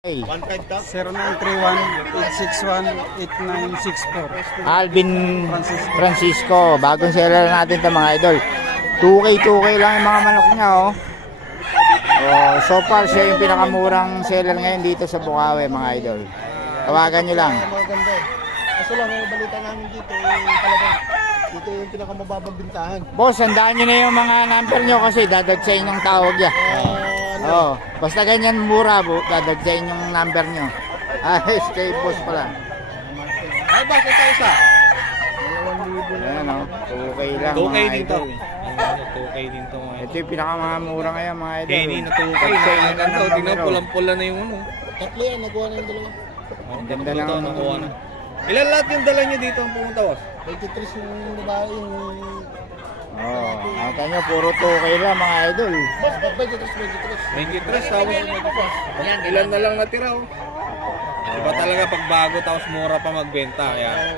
0931-861-8964. Alvin Francisco. Bagong seller natin ito mga idol. 2K lang yung mga manok niya oh. So far siya yung pinakamurang seller ngayon dito sa Bukawi mga idol. Tawagan nyo lang. Maganda eh. Kaso lang yung balita namin dito talagang dito yung pinakamababang bintahan. Boss, handaan nyo na yung mga number nyo kasi dadagsayin yung tawag ya. Basta ganyan mura po, dadagsayin yung number nyo. Stay boss pala. Ay boss, ito isa. 2,000 lang. Ayan o, 2K lang 2K mga dito. idol. 2K din to mga Ito yung pinakamura ngayon mga idol. Kenny na 2K. Tingnan pulang-pula na yung ano. Tatlo yan, nagawa na yung dalawa. Ang ganda na nakuha na. Ilan lahat yung dala nyo dito ang pumunta boss? 23 yung babae yung... Nakita nyo, puro 2K lang mga idol. Boss, 23 tapos ilan na lang natira oh. Diba talaga pag bago tapos mura pa magbenta kaya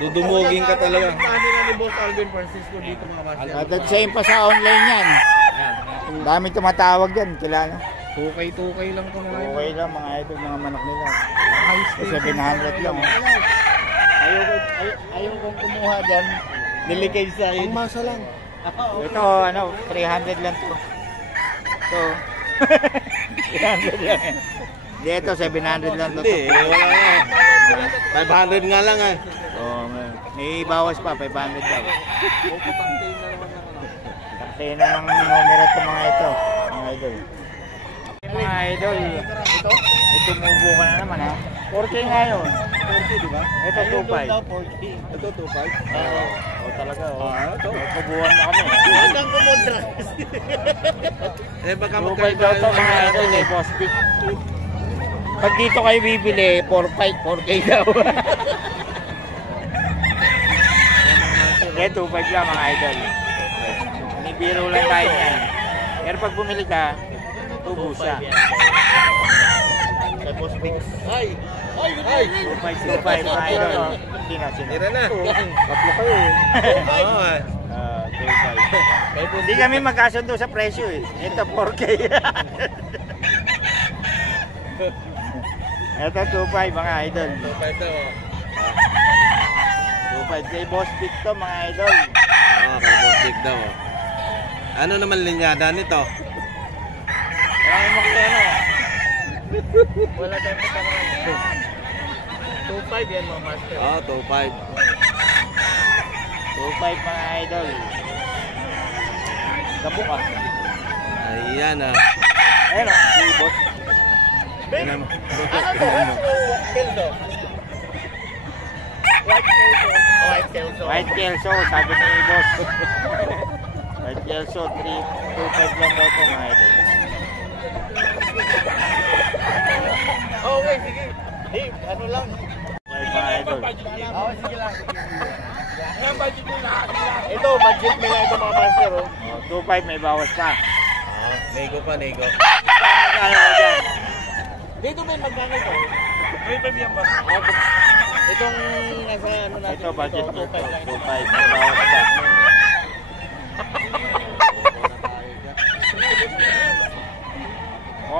dudumugin ka talaga. Ni Boss Alvin Francisco dito mga master. Dadagsayin pa sa online yan. Dami tumatawag yan, kilala. 2K lang ito mga 2K lang mga idol, mga manok nila. 700 lang. Ayaw kong kumuha dyan. Niligay sa akin. Ang masa lang. Ito, 300 lang to. Ito. 300 lang yan. Hindi, ito, 700 lang to. Hindi, wala nga. 500 nga lang ah. May bawas pa, 500 lang. Taktay na ng numero ito mga ito. Mga idol. Mga idol. Ito mubo ka na naman ha. 4K ngayon. 40, di ba? Ito 2.5. Ito 2.5? Talaga. Kabuhan na kami. Hanggang kumodra. Baka 2.5 daw ito mga idol. Boss Dick. Pag dito kayo bibili, 4K daw. Ito 2.5 lang mga idol. Nibiro lang tayo yan. Pero pag bumili ka, tubo siya. Boss Dick. Ay! 2.5 mga idol. Tira na. Tatlo kayo eh. 2.5. Hindi kami magkasundo sa presyo eh. Ito 4K. Ito 2.5 mga idol. 2.5 daw. 2.5 kay Boss Dick to mga idol. Kay Boss Dick daw. Ano naman linyada nito? Kaya mo kaya Wala tayong pagkakaroon. 2.5 yan mga master. 2.5. 2.5 mga idol. Gabok ah. Ayan ah. Ayan o, si Boss. Ano to? Kelso. White Kelso, sabi ni Boss. White Kelso, 2.5 lang daw ito mga idol. Okay, sige. Ano lang? 2.5 mga idol. Sige lang. Ito, budget may lang ito mga master. 2.5 may bawas pa. Nego pa, nego. Dito may magkano ito? May pabiyang ba? Itong nasa ano natin. Ito budget ko ito. 2.5 may bawas pa.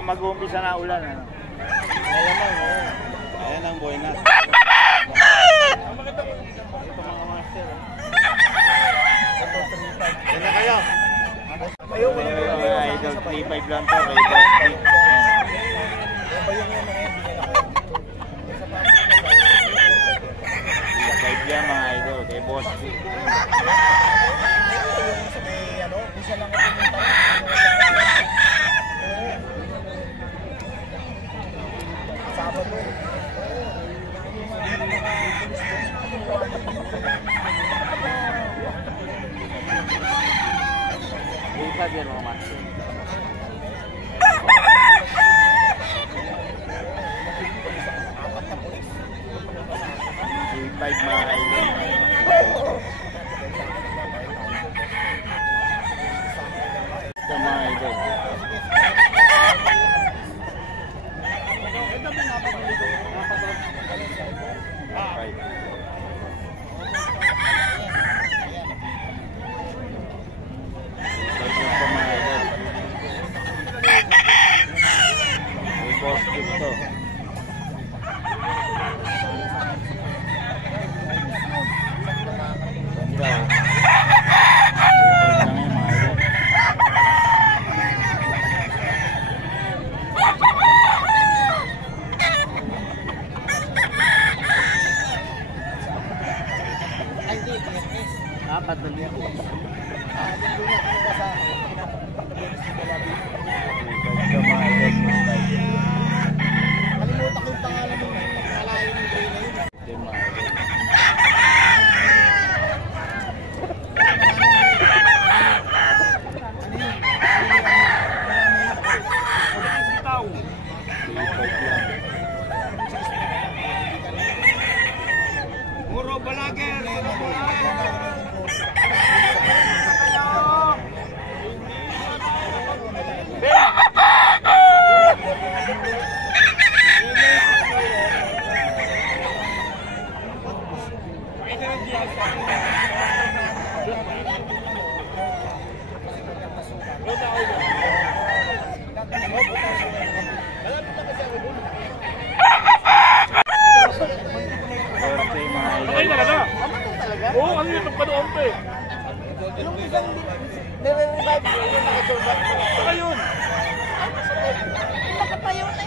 Mag-uumpisa na ulan ano. Ayan ang buhay na. Mga master. Ayan na kayo. Idol 3.5 lang to kay Boss Dick. 3.5 yan mga idol kay Boss Dick. Isa lang ako pumunta. Sabado. Yan mga master.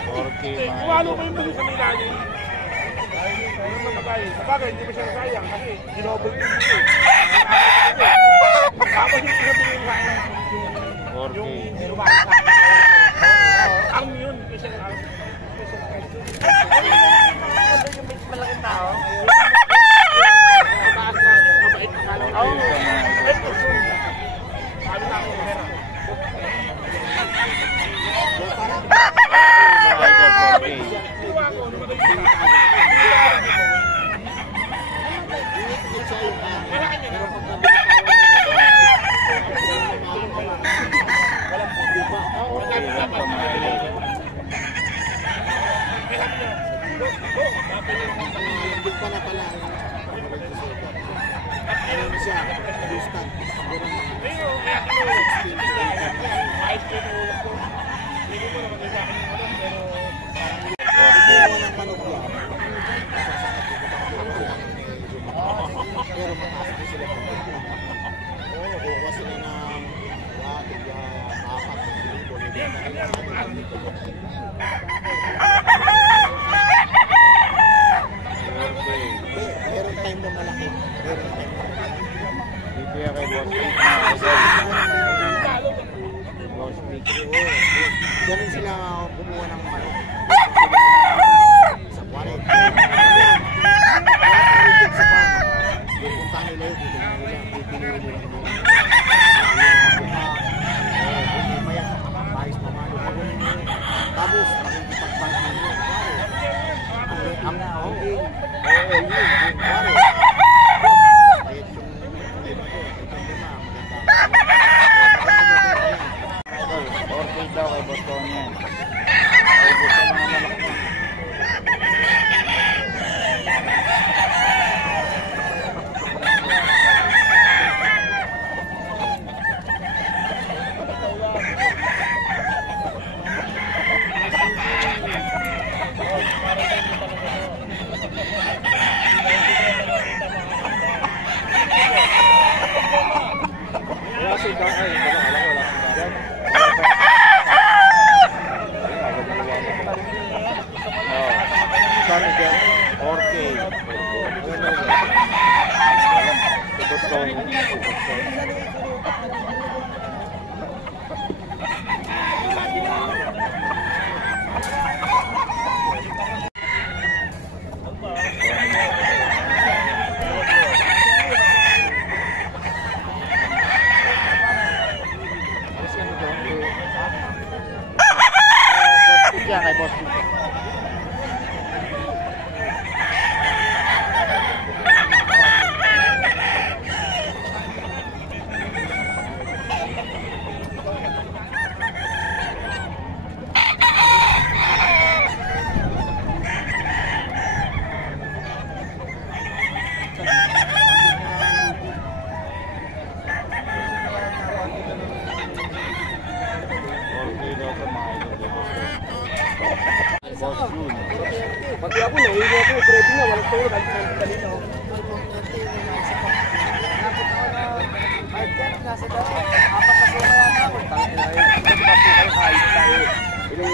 4K mga Kumalo idol. pa yung sa Milani. Ayun na magay. Sabagay, hindi pa siya nasayang kasi ginobol ko dito. Tapos yung sabihin sa akin, 4K. yung lumakas sa akin. Ang yun, kasi yung malaking tao. Mataas na, mabait na kalang. Oo. Ito, sabi na ako, meron. Mga idol, 4K. Meron time na malaki. Meron time na malaki. Dito yan kay Boss Vic mga idol. Boss Vic. Ganun sila kumuha ng manok. Sa buwarin. Lahat ng reject sa farm. Pupunta nila yun. Pipiliin nila ng mga. Hindi pa yan. Paris mamalo. Tapos, makikipagpangin nyo. Ang yun. Idol, 4K daw kay Boss Tony yan. Ay, gusto mga manok mo. Wala si Dang. Ay, wala si Dang. Oh. Saan dyan? 4K. Boss Tony. Yan kay Boss Vic. Boss Jun. Pati ako, nahigo ako, ready na, walang tulog, kahit sa kanina. Nasa dapat. Apat na sumaya na ako. Tangin na yun. Kapag kayo kahit tayo. Ilang